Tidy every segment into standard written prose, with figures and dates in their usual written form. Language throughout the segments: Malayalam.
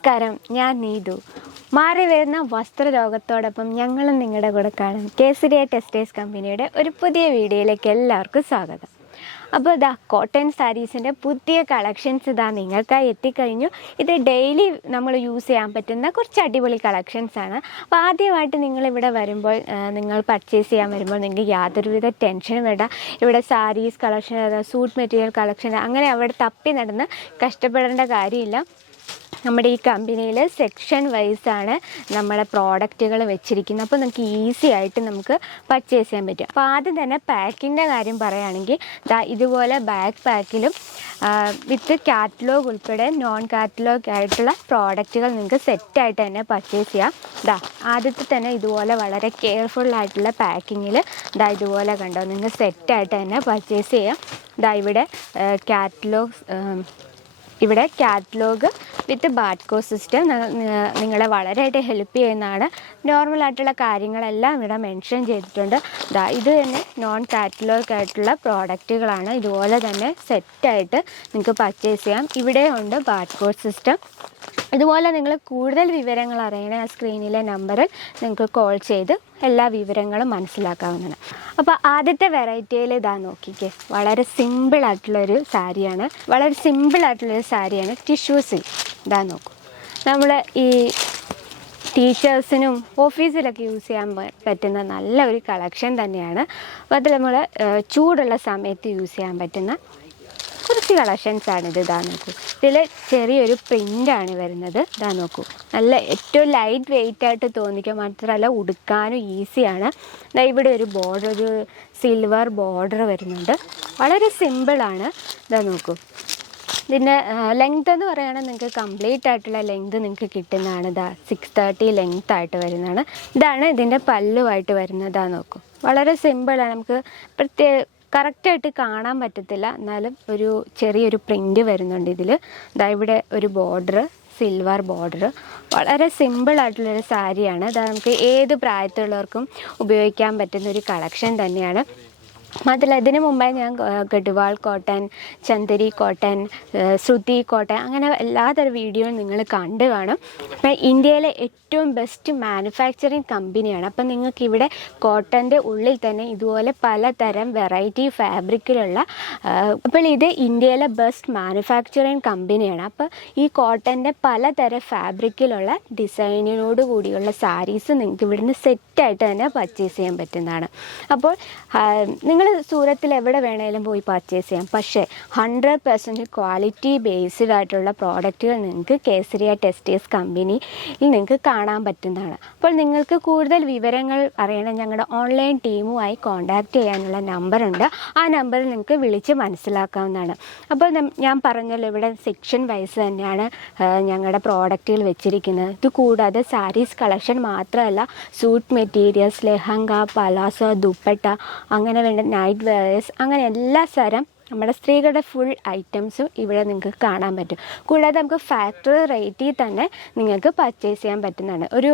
നമസ്കാരം, ഞാൻ നീതു. മാറി വരുന്ന വസ്ത്രലോകത്തോടൊപ്പം ഞങ്ങളും നിങ്ങളുടെ കൂടെ കാണും. കേസരിയ ടെക്സ്റ്റൈൽസ് കമ്പനിയുടെ ഒരു പുതിയ വീഡിയോയിലേക്ക് എല്ലാവർക്കും സ്വാഗതം. അപ്പോൾ ഇതാ കോട്ടൺ സാരീസിൻ്റെ പുതിയ കളക്ഷൻസ് ഇതാ നിങ്ങൾക്കായി എത്തിക്കഴിഞ്ഞു. ഇത് ഡെയിലി നമ്മൾ യൂസ് ചെയ്യാൻ പറ്റുന്ന കുറച്ച് അടിപൊളി കളക്ഷൻസാണ്. അപ്പോൾ ആദ്യമായിട്ട് നിങ്ങളിവിടെ വരുമ്പോൾ, നിങ്ങൾ പർച്ചേസ് ചെയ്യാൻ വരുമ്പോൾ നിങ്ങൾക്ക് യാതൊരുവിധ ടെൻഷനും വേണ്ട. ഇവിടെ saris collection, suit material collection, അങ്ങനെ അവിടെ തപ്പി നടന്ന് കഷ്ടപ്പെടേണ്ട കാര്യമില്ല. നമ്മുടെ ഈ കമ്പനിയിൽ സെക്ഷൻ വൈസാണ് നമ്മുടെ പ്രോഡക്റ്റുകൾ വെച്ചിരിക്കുന്നത്. അപ്പോൾ നമുക്ക് ഈസി ആയിട്ട് നമുക്ക് പർച്ചേസ് ചെയ്യാൻ പറ്റും. അപ്പോൾ ആദ്യം തന്നെ പാക്കിൻ്റെ കാര്യം പറയുകയാണെങ്കിൽ ഇതുപോലെ ബാക്ക് പാക്കിലും വിത്ത് കാറ്റലോഗ് ഉൾപ്പെടെ നോൺ കാറ്റലോഗ് ആയിട്ടുള്ള പ്രോഡക്റ്റുകൾ നിങ്ങൾക്ക് സെറ്റായിട്ട് തന്നെ പർച്ചേസ് ചെയ്യാം. ആദ്യത്തെ തന്നെ ഇതുപോലെ വളരെ കെയർഫുള്ളായിട്ടുള്ള പാക്കിങ്ങിൽ ഇതുപോലെ കണ്ടോ, നിങ്ങൾക്ക് സെറ്റായിട്ട് തന്നെ പർച്ചേസ് ചെയ്യാം. ഇവിടെ കാറ്റലോഗ് വിത്ത് ബാർകോഡ് സിസ്റ്റം നിങ്ങളെ വളരെയായിട്ട് ഹെൽപ്പ് ചെയ്യുന്നതാണ്. നോർമലായിട്ടുള്ള കാര്യങ്ങളെല്ലാം ഇവിടെ മെൻഷൻ ചെയ്തിട്ടുണ്ട്. ഇത് തന്നെ നോൺ കാറ്റലോഗ് ആയിട്ടുള്ള പ്രോഡക്റ്റുകളാണ്. ഇതുപോലെ തന്നെ സെറ്റായിട്ട് നിങ്ങൾക്ക് പർച്ചേസ് ചെയ്യാം. ഇവിടെ ഉണ്ട് ബാർകോഡ് സിസ്റ്റം. ഇതുപോലെ നിങ്ങൾ കൂടുതൽ വിവരങ്ങൾ അറിയണ ആ സ്ക്രീനിലെ നമ്പറിൽ നിങ്ങൾക്ക് കോൾ ചെയ്ത് എല്ലാ വിവരങ്ങളും മനസ്സിലാക്കാവുന്നതാണ്. അപ്പോൾ ആദ്യത്തെ വെറൈറ്റിയിൽ നോക്കിക്കേ, വളരെ സിമ്പിളായിട്ടുള്ളൊരു സാരിയാണ്. Tissue silk. നോക്കൂ, നമ്മൾ ഈ ടീച്ചേഴ്സിനും ഓഫീസിലൊക്കെ യൂസ് ചെയ്യാൻ പറ്റുന്ന നല്ല ഒരു കളക്ഷൻ തന്നെയാണ്. അപ്പോൾ അത് നമ്മൾ ചൂടുള്ള സമയത്ത് യൂസ് ചെയ്യാൻ പറ്റുന്ന കുറച്ച് കളക്ഷൻസാണിത്. നോക്കൂ, ഇതിൽ ചെറിയൊരു പ്രിൻ്റാണ് വരുന്നത്. നോക്കൂ, നല്ല ഏറ്റവും ലൈറ്റ് വെയ്റ്റ് ആയിട്ട് തോന്നിക്കുക മാത്രമല്ല ഉടുക്കാനും ഈസിയാണ്. ഇവിടെ ഒരു ബോർഡർ, ഒരു സിൽവർ ബോർഡർ വരുന്നുണ്ട്. വളരെ സിമ്പിളാണ്. നോക്കൂ, ഇതിൻ്റെ ലെങ്ത് എന്ന് പറയുകയാണെങ്കിൽ നിങ്ങൾക്ക് കംപ്ലീറ്റ് ആയിട്ടുള്ള ലെങ്ത് നിങ്ങൾക്ക് കിട്ടുന്നതാണ്. 630 ലെങ്ത് ആയിട്ട് വരുന്നതാണ്. ഇതാണ് ഇതിൻ്റെ പല്ലുമായിട്ട് വരുന്നത്. നോക്കൂ, വളരെ സിമ്പിളാണ്. നമുക്ക് കറക്റ്റായിട്ട് കാണാൻ പറ്റത്തില്ല, എന്നാലും ഒരു ചെറിയൊരു പ്രിൻ്റ് വരുന്നുണ്ട് ഇതിൽ. ഇവിടെ ഒരു ബോർഡർ, സിൽവർ ബോർഡർ. വളരെ സിമ്പിളായിട്ടുള്ളൊരു സാരിയാണ്. നമുക്ക് ഏത് പ്രായത്തിലുള്ളവർക്കും ഉപയോഗിക്കാൻ പറ്റുന്ന ഒരു കളക്ഷൻ തന്നെയാണ്. മാത്രമല്ല ഇതിന് മുമ്പായി ഞാൻ ഗഡ്വാൾ കോട്ടൺ, ചന്ദേരി കോട്ടൺ, ശ്രുതി കോട്ടൺ, അങ്ങനെ എല്ലാതരം വീഡിയോയും നിങ്ങൾ കണ്ടു കാണും. അപ്പം ഇന്ത്യയിലെ ഏറ്റവും ബെസ്റ്റ് മാനുഫാക്ചറിങ് കമ്പനിയാണ്. അപ്പം നിങ്ങൾക്ക് ഇവിടെ കോട്ടൻ്റെ ഉള്ളിൽ തന്നെ ഇതുപോലെ പലതരം വെറൈറ്റി ഫാബ്രിക്കിലുള്ള, അപ്പോൾ ഇത് ഇന്ത്യയിലെ ബെസ്റ്റ് മാനുഫാക്ചറിങ് കമ്പനിയാണ്. അപ്പോൾ ഈ കോട്ടൻ്റെ പലതരം ഫാബ്രിക്കിലുള്ള ഡിസൈനിനോട് കൂടിയുള്ള സാരീസ് നിങ്ങൾക്ക് ഇവിടുന്ന് സെറ്റായിട്ട് തന്നെ പർച്ചേസ് ചെയ്യാൻ പറ്റുന്നതാണ്. അപ്പോൾ നിങ്ങൾ സൂറത്തിൽ എവിടെ വേണേലും പോയി പർച്ചേസ് ചെയ്യാം. പക്ഷേ 100% ക്വാളിറ്റി ബേസ്ഡ് ആയിട്ടുള്ള പ്രോഡക്റ്റുകൾ നിങ്ങൾക്ക് കേസരിയ ടെക്സ്റ്റൈൽസ് കമ്പനിയിൽ നിങ്ങൾക്ക് കാണാൻ പറ്റുന്നതാണ്. അപ്പോൾ നിങ്ങൾക്ക് കൂടുതൽ വിവരങ്ങൾ അറിയണം, ഞങ്ങളുടെ ഓൺലൈൻ ടീമുമായി കോൺടാക്റ്റ് ചെയ്യാനുള്ള നമ്പറുണ്ട്. ആ നമ്പറിൽ നിങ്ങൾക്ക് വിളിച്ച് മനസ്സിലാക്കാവുന്നതാണ്. അപ്പോൾ ഞാൻ പറഞ്ഞല്ലോ, ഇവിടെ സെക്ഷൻ വൈസ് തന്നെയാണ് ഞങ്ങളുടെ പ്രോഡക്റ്റുകൾ വെച്ചിരിക്കുന്നത്. ഇത് കൂടാതെ സാരീസ് കളക്ഷൻ മാത്രമല്ല, suit materials, lehenga, palazzo, dupatta, അങ്ങനെ വേണ്ട നൈറ്റ് വെയേഴ്സ്, അങ്ങനെ എല്ലാ തരം നമ്മുടെ സ്ത്രീകളുടെ ഫുൾ ഐറ്റംസും ഇവിടെ നിങ്ങൾക്ക് കാണാൻ പറ്റും. കൂടാതെ നമുക്ക് ഫാക്ടറി റേറ്റിൽ തന്നെ നിങ്ങൾക്ക് പർച്ചേസ് ചെയ്യാൻ പറ്റുന്നതാണ്. ഒരു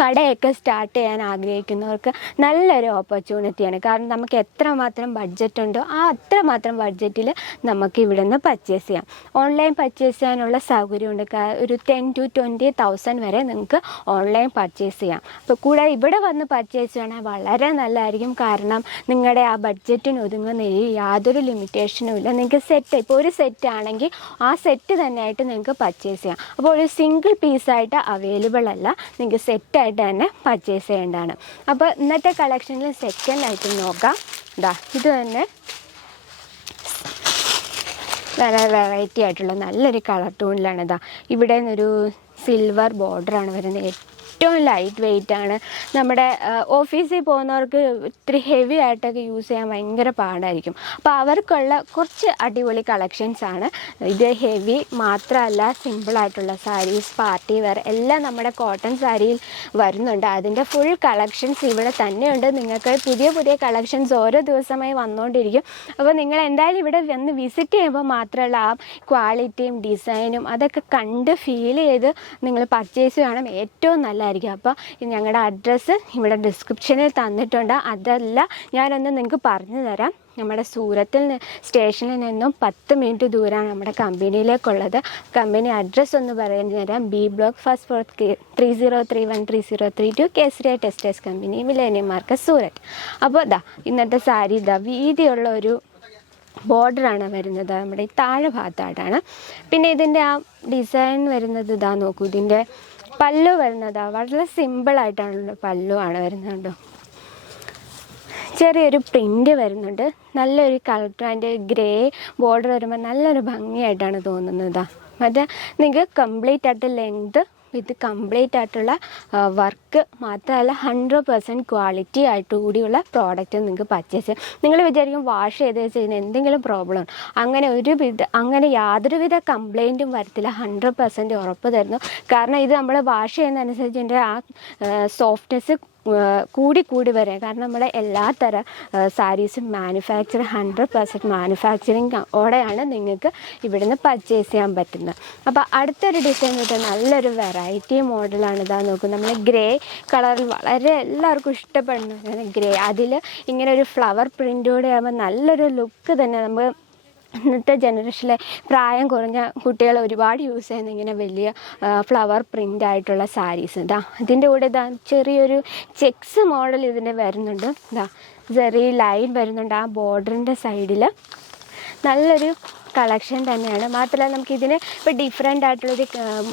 കടയൊക്കെ സ്റ്റാർട്ട് ചെയ്യാൻ ആഗ്രഹിക്കുന്നവർക്ക് നല്ലൊരു ഓപ്പർച്യൂണിറ്റിയാണ്. കാരണം നമുക്ക് എത്രമാത്രം ബഡ്ജറ്റ് ഉണ്ടോ അത്രമാത്രം ബഡ്ജറ്റിൽ നമുക്ക് ഇവിടെ നിന്ന് പർച്ചേസ് ചെയ്യാം. ഓൺലൈൻ പർച്ചേസ് ചെയ്യാനുള്ള സൗകര്യമുണ്ട്. ഒരു 10,000 to 20,000 വരെ നിങ്ങൾക്ക് ഓൺലൈൻ പർച്ചേസ് ചെയ്യാം. അപ്പോൾ കൂടാതെ ഇവിടെ വന്ന് പർച്ചേസ് ചെയ്യണേ വളരെ നല്ലതായിരിക്കും. കാരണം നിങ്ങളുടെ ആ ബഡ്ജറ്റിന് ഒതുങ്ങുന്ന യാതൊരു ലിമിറ്റേഷനും ഇല്ല. നിങ്ങൾക്ക് സെറ്റ്, ഇപ്പോൾ ഒരു സെറ്റ് ആണെങ്കിൽ ആ സെറ്റ് തന്നെയായിട്ട് നിങ്ങൾക്ക് പർച്ചേസ് ചെയ്യാം. അപ്പോൾ ഒരു സിംഗിൾ പീസായിട്ട് അവൈലബിൾ അല്ല, നിങ്ങൾക്ക് സെറ്റായിട്ട് തന്നെ പർച്ചേസ് ചെയ്യേണ്ടതാണ്. അപ്പോൾ ഇന്നത്തെ കളക്ഷനിൽ സെക്കൻഡ് ഐറ്റം നോക്കാം. ഇത് തന്നെ നല്ല വെറൈറ്റി ആയിട്ടുള്ള നല്ലൊരു കളർ ടൂണിലാണ്. ഇവിടെ നിന്നൊരു സിൽവർ ബോർഡറാണ് വരുന്നത്. ഏറ്റവും ലൈറ്റ് വെയ്റ്റ് ആണ്. നമ്മുടെ ഓഫീസിൽ പോകുന്നവർക്ക് ഇത്തിരി ഹെവി ആയിട്ടൊക്കെ യൂസ് ചെയ്യാൻ ഭയങ്കര പാടായിരിക്കും. അപ്പോൾ അവർക്കുള്ള കുറച്ച് അടിപൊളി കളക്ഷൻസാണ് ഇത്. ഹെവി മാത്രമല്ല, സിമ്പിളായിട്ടുള്ള സാരീസ്, പാർട്ടി വെയർ എല്ലാം നമ്മുടെ കോട്ടൺ സാരിയിൽ വരുന്നുണ്ട്. അതിൻ്റെ ഫുൾ കളക്ഷൻസ് ഇവിടെ തന്നെയുണ്ട്. നിങ്ങൾക്ക് പുതിയ പുതിയ കളക്ഷൻസ് ഓരോ ദിവസമായി വന്നുകൊണ്ടിരിക്കും. അപ്പോൾ നിങ്ങൾ എന്തായാലും ഇവിടെ വന്ന് വിസിറ്റ് ചെയ്യുമ്പോൾ മാത്രമല്ല ആ ക്വാളിറ്റിയും ഡിസൈനും അതൊക്കെ കണ്ട് ഫീൽ ചെയ്ത് നിങ്ങൾ പർച്ചേസ് ചെയ്യണം. ഏറ്റവും നല്ലതായിരിക്കും. അപ്പോൾ ഞങ്ങളുടെ അഡ്രസ്സ് ഇവിടെ ഡിസ്ക്രിപ്ഷനിൽ തന്നിട്ടുണ്ട്. അതല്ല, ഞാനൊന്ന് നിങ്ങൾക്ക് പറഞ്ഞു തരാം. നമ്മുടെ സൂറത്തിൽ സ്റ്റേഷനിൽ നിന്നും 10 മിനിറ്റ് ദൂരമാണ് നമ്മുടെ കമ്പനിയിലേക്കുള്ളത്. കമ്പനി അഡ്രസ്സ് ഒന്ന് പറഞ്ഞു തരാം. B block first floor 30313032 Kesariya textiles company, millennium market, Surat. അപ്പോൾ ഇന്നത്തെ സാരി വീതിയുള്ള ഒരു ബോർഡറാണ് വരുന്നത് നമ്മുടെ ഈ താഴെ ഭാഗത്തായിട്ടാണ്. പിന്നെ ഇതിൻ്റെ ആ ഡിസൈൻ വരുന്നത് നോക്കൂ. ഇതിൻ്റെ പല്ലു വരുന്നത് വളരെ സിമ്പിളായിട്ടാണല്ലോ പല്ലു ആണ് വരുന്നുണ്ടോ. ചെറിയൊരു പ്രിൻ്റ് വരുന്നുണ്ട്. നല്ലൊരു കളർ, അതിൻ്റെ ഗ്രേ ബോർഡർ വരുമ്പോൾ നല്ലൊരു ഭംഗിയായിട്ടാണ് തോന്നുന്നത്. മറ്റേ നിങ്ങൾക്ക് കംപ്ലീറ്റ് ആയിട്ട് ലെങ്ത് വിത്ത് കംപ്ലീറ്റ് ആയിട്ടുള്ള വർക്ക് മാത്രമല്ല 100% ക്വാളിറ്റി ആയിട്ട് കൂടിയുള്ള പ്രോഡക്റ്റ് നിങ്ങൾക്ക് പർച്ചേസ് ചെയ്യാം. നിങ്ങൾ വിചാരിക്കും വാഷ് ചെയ്ത് ചെയ്യുന്ന എന്തെങ്കിലും പ്രോബ്ലം, അങ്ങനെ യാതൊരുവിധ കംപ്ലൈൻറ്റും വരത്തില്ല. 100% ഉറപ്പ് തരുന്നു. കാരണം ഇത് നമ്മൾ വാഷ് ചെയ്യുന്നതനുസരിച്ച് ഇതിൻ്റെ ആ സോഫ്റ്റ്നെസ് കൂടി വരാം. കാരണം നമ്മുടെ എല്ലാ തരം സാരീസും 100% മാനുഫാക്ചറിങ് ഓടെയാണ് നിങ്ങൾക്ക് ഇവിടുന്ന് പർച്ചേസ് ചെയ്യാൻ പറ്റുന്നത്. അപ്പോൾ അടുത്തൊരു ഡിസൈൻ കിട്ടുക നല്ലൊരു വെറൈറ്റി മോഡലാണ്. നോക്കും, നമ്മൾ ഗ്രേ കളറിൽ വളരെ എല്ലാവർക്കും ഇഷ്ടപ്പെടുന്നതാണ് ഗ്രേ. അതിൽ ഇങ്ങനെ ഒരു ഫ്ലവർ പ്രിൻ്റോടെ ആകുമ്പോൾ നല്ലൊരു ലുക്ക് തന്നെ. നമുക്ക് ഇന്നത്തെ ജനറേഷനിലെ പ്രായം കുറഞ്ഞ കുട്ടികൾ ഒരുപാട് യൂസ് ചെയ്യുന്ന ഇങ്ങനെ വലിയ ഫ്ലവർ പ്രിൻ്റ് ആയിട്ടുള്ള സാരീസ്. ഇതിൻ്റെ കൂടെ ചെറിയൊരു ചെക്സ് മോഡൽ ഇതിൻ്റെ വരുന്നുണ്ട്. ചെറിയ ലൈൻ വരുന്നുണ്ട് ആ ബോർഡറിൻ്റെ സൈഡിൽ. നല്ലൊരു കളക്ഷൻ തന്നെയാണ്. മാത്രമല്ല നമുക്കിതിന് ഇപ്പോൾ ഡിഫറെൻ്റ് ആയിട്ടുള്ളൊരു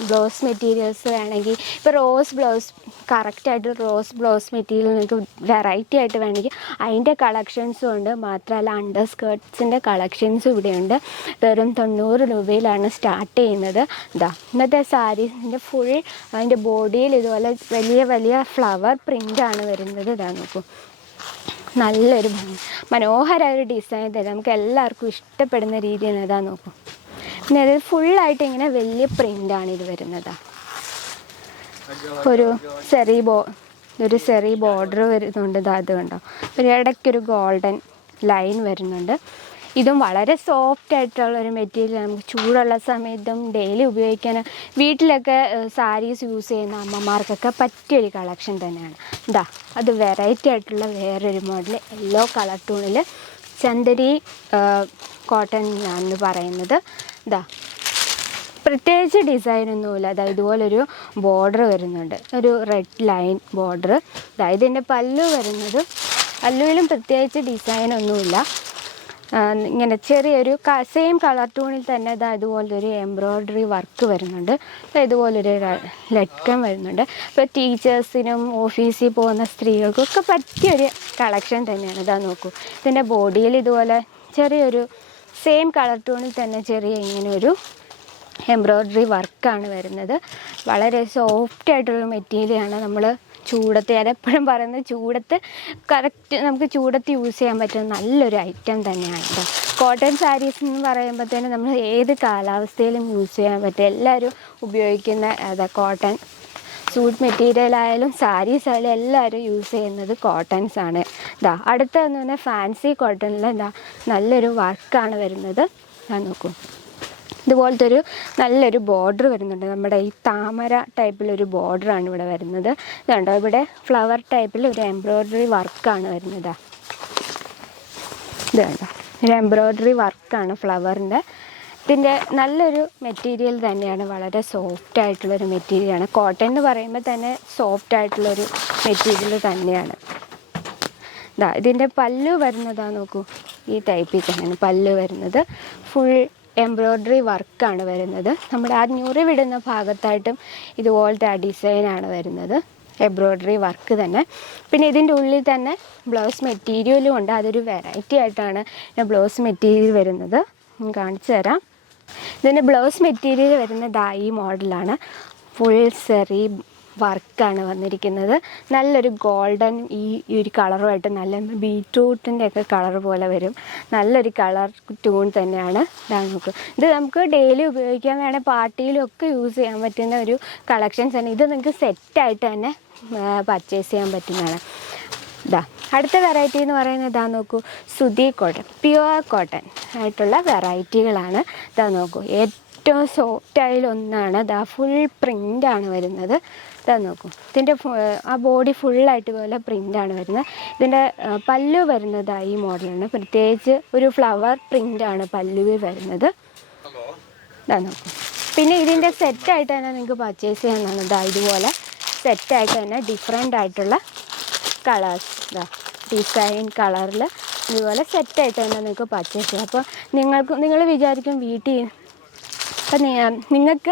ബ്ലൗസ് മെറ്റീരിയൽസ് വേണമെങ്കിൽ, ഇപ്പോൾ റോസ് ബ്ലൗസ് കറക്റ്റായിട്ട് റോസ് ബ്ലൗസ് മെറ്റീരിയൽ നിങ്ങൾക്ക് വെറൈറ്റി ആയിട്ട് വേണമെങ്കിൽ അതിൻ്റെ കളക്ഷൻസും ഉണ്ട്. മാത്രമല്ല അണ്ടർ സ്കേർട്ട്സിൻ്റെ കളക്ഷൻസും ഇവിടെയുണ്ട്. വെറും 90 രൂപയിലാണ് സ്റ്റാർട്ട് ചെയ്യുന്നത്. ഇന്നത്തെ സാരീസിൻ്റെ ഫുൾ അതിൻ്റെ ബോഡിയിൽ ഇതുപോലെ വലിയ വലിയ ഫ്ലവർ പ്രിൻ്റാണ് വരുന്നത്. നോക്കൂ, നല്ലൊരു മനോഹരമായ ഒരു ഡിസൈൻ തന്നെ, നമുക്ക് എല്ലാവർക്കും ഇഷ്ടപ്പെടുന്ന രീതിയിൽ നോക്കും. പിന്നെ അത് ഫുള്ളായിട്ട് ഇങ്ങനെ വലിയ പ്രിൻ്റാണ് ഇത് വരുന്നത്. ഒരു സെറി ബോർഡർ വരുന്നുണ്ട്. അത് കണ്ടോ, ഒരു ഇടയ്ക്കൊരു ഗോൾഡൻ ലൈൻ വരുന്നുണ്ട്. ഇതും വളരെ സോഫ്റ്റ് ആയിട്ടുള്ളൊരു മെറ്റീരിയൽ. നമുക്ക് ചൂടുള്ള സമയത്തും ഡെയിലി ഉപയോഗിക്കാൻ വീട്ടിലൊക്കെ സാരീസ് യൂസ് ചെയ്യുന്ന അമ്മമാർക്കൊക്കെ പറ്റിയൊരു കളക്ഷൻ തന്നെയാണ്. അത് വെറൈറ്റി ആയിട്ടുള്ള വേറൊരു മോഡൽ യെല്ലോ കളർ ടൂണിൽ ചന്ദരി കോട്ടൺ എന്നാണ് പറയുന്നത്. പ്രത്യേകിച്ച് ഡിസൈനൊന്നുമില്ല. ഇതുപോലൊരു ബോർഡർ വരുന്നുണ്ട്, ഒരു റെഡ് ലൈൻ ബോർഡർ. ഇതിൻ്റെ പല്ലു വരുന്നത്, പല്ലുവിലും പ്രത്യേകിച്ച് ഡിസൈനൊന്നുമില്ല. ഇങ്ങനെ ചെറിയൊരു സെയിം കളർ ടൂണിൽ തന്നെ ഇതുപോലൊരു എംബ്രോയ്ഡറി വർക്ക് വരുന്നുണ്ട്. ഇതുപോലൊരു ലട്കം വരുന്നുണ്ട്. ഇപ്പോൾ ടീച്ചേഴ്സിനും ഓഫീസിൽ പോകുന്ന സ്ത്രീകൾക്കൊക്കെ പറ്റിയൊരു കളക്ഷൻ തന്നെയാണ്. നോക്കൂ, ഇതിൻ്റെ ബോഡിയിൽ ഇതുപോലെ ചെറിയൊരു സെയിം കളർ ടൂണിൽ തന്നെ ചെറിയ ഇങ്ങനെയൊരു എംബ്രോയ്ഡറി വർക്കാണ് വരുന്നത്. വളരെ സോഫ്റ്റ് ആയിട്ടുള്ള മെറ്റീരിയലാണ്. നമ്മൾ ചൂടത്ത്, ഞാനെപ്പോഴും പറയുന്നത് ചൂടത്ത് കറക്റ്റ് നമുക്ക് ചൂടത്ത് യൂസ് ചെയ്യാൻ പറ്റുന്ന നല്ലൊരു ഐറ്റം തന്നെയാണ് കേട്ടോ. കോട്ടൺ സാരീസ് എന്ന് പറയുമ്പോഴത്തേനും നമ്മൾ ഏത് കാലാവസ്ഥയിലും യൂസ് ചെയ്യാൻ പറ്റും. എല്ലാവരും ഉപയോഗിക്കുന്ന കോട്ടൺ സൂട്ട് മെറ്റീരിയൽ ആയാലും സാരീസ് ആയാലും എല്ലാവരും യൂസ് ചെയ്യുന്നത് കോട്ടൺസ് ആണ്. അടുത്തതെന്ന് പറഞ്ഞാൽ ഫാൻസി കോട്ടണിൽ നല്ലൊരു വർക്കാണ് വരുന്നത്. നോക്കൂ, ഇതുപോലത്തെ ഒരു നല്ലൊരു ബോർഡർ വരുന്നുണ്ട്. നമ്മുടെ ഈ താമര ടൈപ്പിലൊരു ബോർഡറാണ് ഇവിടെ വരുന്നത്. ഇതുണ്ടോ, ഇവിടെ ഫ്ലവർ ടൈപ്പിൽ ഒരു എംബ്രോയ്ഡറി വർക്കാണ് വരുന്നത്. ഇത് കണ്ടോ, ഒരു എംബ്രോയ്ഡറി വർക്കാണ് ഫ്ലവറിൻ്റെ. ഇതിൻ്റെ നല്ലൊരു മെറ്റീരിയൽ തന്നെയാണ്. വളരെ സോഫ്റ്റ് ആയിട്ടുള്ളൊരു മെറ്റീരിയലാണ്. കോട്ടൺ എന്ന് പറയുമ്പോൾ തന്നെ സോഫ്റ്റ് ആയിട്ടുള്ളൊരു മെറ്റീരിയൽ തന്നെയാണ്. ഇതിൻ്റെ പല്ലു വരുന്നതാ നോക്കൂ, ഈ ടൈപ്പിൽ തന്നെയാണ് പല്ലു വരുന്നത്. ഫുൾ എംബ്രോയ്ഡറി വർക്കാണ് വരുന്നത്. നമ്മുടെ ആ ഞുറി വിടുന്ന ഭാഗത്തായിട്ടും ഇതുപോലത്തെ ആ ഡിസൈനാണ് വരുന്നത്. എംബ്രോയ്ഡറി വർക്ക് തന്നെ. പിന്നെ ഇതിൻ്റെ ഉള്ളിൽ തന്നെ ബ്ലൗസ് മെറ്റീരിയലും ഉണ്ട്. അതൊരു വെറൈറ്റി ആയിട്ടാണ് ബ്ലൗസ് മെറ്റീരിയൽ വരുന്നത്. ഞാൻ കാണിച്ചു തരാം. ഇതിൻ്റെ ബ്ലൗസ് മെറ്റീരിയൽ വരുന്നത് ഈ മോഡലാണ്. ഫുൾ സെറി വർക്കാണ് വന്നിരിക്കുന്നത്. നല്ലൊരു ഗോൾഡൻ ഈ ഒരു കളറുമായിട്ട് നല്ല ബീറ്റ്റൂട്ടിൻ്റെ ഒക്കെ കളർ പോലെ വരും. നല്ലൊരു കളർ ട്യൂൺ തന്നെയാണ്. ഇത് നമുക്ക് ഡെയിലി ഉപയോഗിക്കാൻ വേണേൽ പാർട്ടിയിലും ഒക്കെ യൂസ് ചെയ്യാൻ പറ്റുന്ന ഒരു കളക്ഷൻസ് ആണ്. ഇത് നിങ്ങൾക്ക് സെറ്റായിട്ട് തന്നെ പർച്ചേസ് ചെയ്യാൻ പറ്റുന്നതാണ്. അടുത്ത വെറൈറ്റി എന്ന് പറയുന്നത് നോക്കൂ, സുതി കോട്ടൺ, പ്യുവർ കോട്ടൺ ആയിട്ടുള്ള വെറൈറ്റികളാണ്. നോക്കൂ, ഏറ്റവും സോഫ്റ്റായാലൊന്നാണ്. അതാ ഫുൾ പ്രിൻ്റാണ് വരുന്നത്. ഇതാ നോക്കൂ, ഇതിൻ്റെ ആ ബോഡി ഫുള്ളായിട്ട് പോലെ പ്രിൻ്റാണ് വരുന്നത്. ഇതിൻ്റെ പല്ലു വരുന്നത് ഈ മോഡലാണ്. പ്രത്യേകിച്ച് ഒരു ഫ്ലവർ പ്രിൻ്റാണ് പല്ലുവിൽ വരുന്നത്. ഇതാ നോക്കൂ. പിന്നെ ഇതിൻ്റെ സെറ്റായിട്ട് തന്നെ നിങ്ങൾക്ക് പർച്ചേസ് ചെയ്യാവുന്നതാണ്. ഇതാ ഇതുപോലെ സെറ്റായിട്ട് തന്നെ ഡിഫറെൻ്റ് ആയിട്ടുള്ള കളേഴ്സ്, ഇതാ ഡിസൈൻ കളറിൽ ഇതുപോലെ സെറ്റായിട്ട് തന്നെ നിങ്ങൾക്ക് പർച്ചേസ് ചെയ്യാം. അപ്പോൾ നിങ്ങൾ വിചാരിക്കും വീട്ടിൽ അപ്പം നിങ്ങൾക്ക്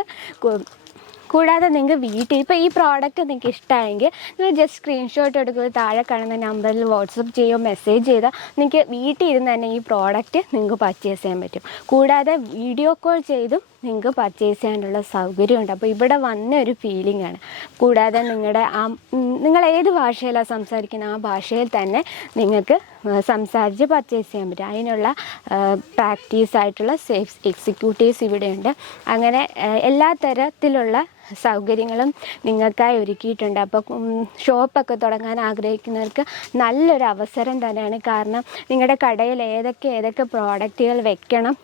കൂടാതെ നിങ്ങൾക്ക് വീട്ടിൽ ഇപ്പോൾ ഈ പ്രോഡക്റ്റ് നിങ്ങൾക്ക് ഇഷ്ടമായെങ്കിൽ നിങ്ങൾ ജസ്റ്റ് സ്ക്രീൻഷോട്ട് എടുക്കുക, താഴെ കാണുന്ന നമ്പറിൽ വാട്സപ്പ് ചെയ്യുകയോ മെസ്സേജ് ചെയ്താൽ നിങ്ങൾക്ക് വീട്ടിൽ ഇരുന്ന് തന്നെ ഈ പ്രോഡക്റ്റ് നിങ്ങൾക്ക് പർച്ചേസ് ചെയ്യാൻ പറ്റും. കൂടാതെ വീഡിയോ കോൾ ചെയ്തും നിങ്ങൾക്ക് പർച്ചേസ് ചെയ്യാനുള്ള സൗകര്യമുണ്ട്. അപ്പോൾ ഇവിടെ വന്ന ഒരു ഫീലിംഗ് ആണ്. കൂടാതെ നിങ്ങൾ ഏത് ഭാഷയിലാണ് സംസാരിക്കുന്നത് ആ ഭാഷയിൽ തന്നെ നിങ്ങൾക്ക് സംസാരിച്ച് പർച്ചേസ് ചെയ്യാൻ പറ്റും. അതിനുള്ള പ്രാക്ടീസായിട്ടുള്ള സേഫ് എക്സിക്യൂട്ടീവ്സ് ഇവിടെയുണ്ട്. അങ്ങനെ എല്ലാ തരത്തിലുള്ള സൗകര്യങ്ങളും നിങ്ങൾക്കായി ഒരുക്കിയിട്ടുണ്ട്. അപ്പോൾ ഷോപ്പൊക്കെ തുടങ്ങാൻ ആഗ്രഹിക്കുന്നവർക്ക് നല്ലൊരു അവസരം തന്നെയാണ്. കാരണം നിങ്ങളുടെ കടയിൽ ഏതൊക്കെ പ്രോഡക്റ്റുകൾ വെക്കണം,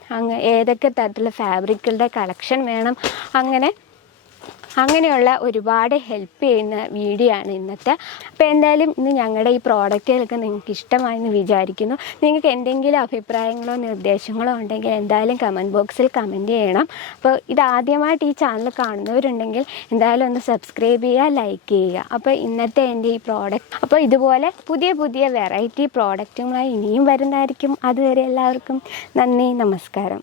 ഏതൊക്കെ തരത്തിലുള്ള ഫാബ്രിക്കുകളുടെ കളക്ഷൻ വേണം, അങ്ങനെയുള്ള ഒരുപാട് ഹെൽപ്പ് ചെയ്യുന്ന വീഡിയോ ആണ് ഇന്നത്തെ. അപ്പോൾ എന്തായാലും ഇന്ന് ഞങ്ങളുടെ ഈ പ്രോഡക്റ്റുകളൊക്കെ നിങ്ങൾക്ക് ഇഷ്ടമായെന്ന് വിചാരിക്കുന്നു. നിങ്ങൾക്ക് എന്തെങ്കിലും അഭിപ്രായങ്ങളോ നിർദ്ദേശങ്ങളോ ഉണ്ടെങ്കിൽ എന്തായാലും കമൻറ്റ് ബോക്സിൽ കമൻറ്റ് ചെയ്യണം. അപ്പോൾ ഇതാദ്യമായിട്ട് ഈ ചാനൽ കാണുന്നവരുണ്ടെങ്കിൽ എന്തായാലും ഒന്ന് സബ്സ്ക്രൈബ് ചെയ്യുക, ലൈക്ക് ചെയ്യുക. അപ്പോൾ ഇന്നത്തെ എൻ്റെ ഈ പ്രോഡക്റ്റ്, അപ്പോൾ ഇതുപോലെ പുതിയ വെറൈറ്റി പ്രോഡക്റ്റുകളായി ഇനിയും വരുന്നതായിരിക്കും. അതുവരെ എല്ലാവർക്കും നന്ദി, നമസ്കാരം.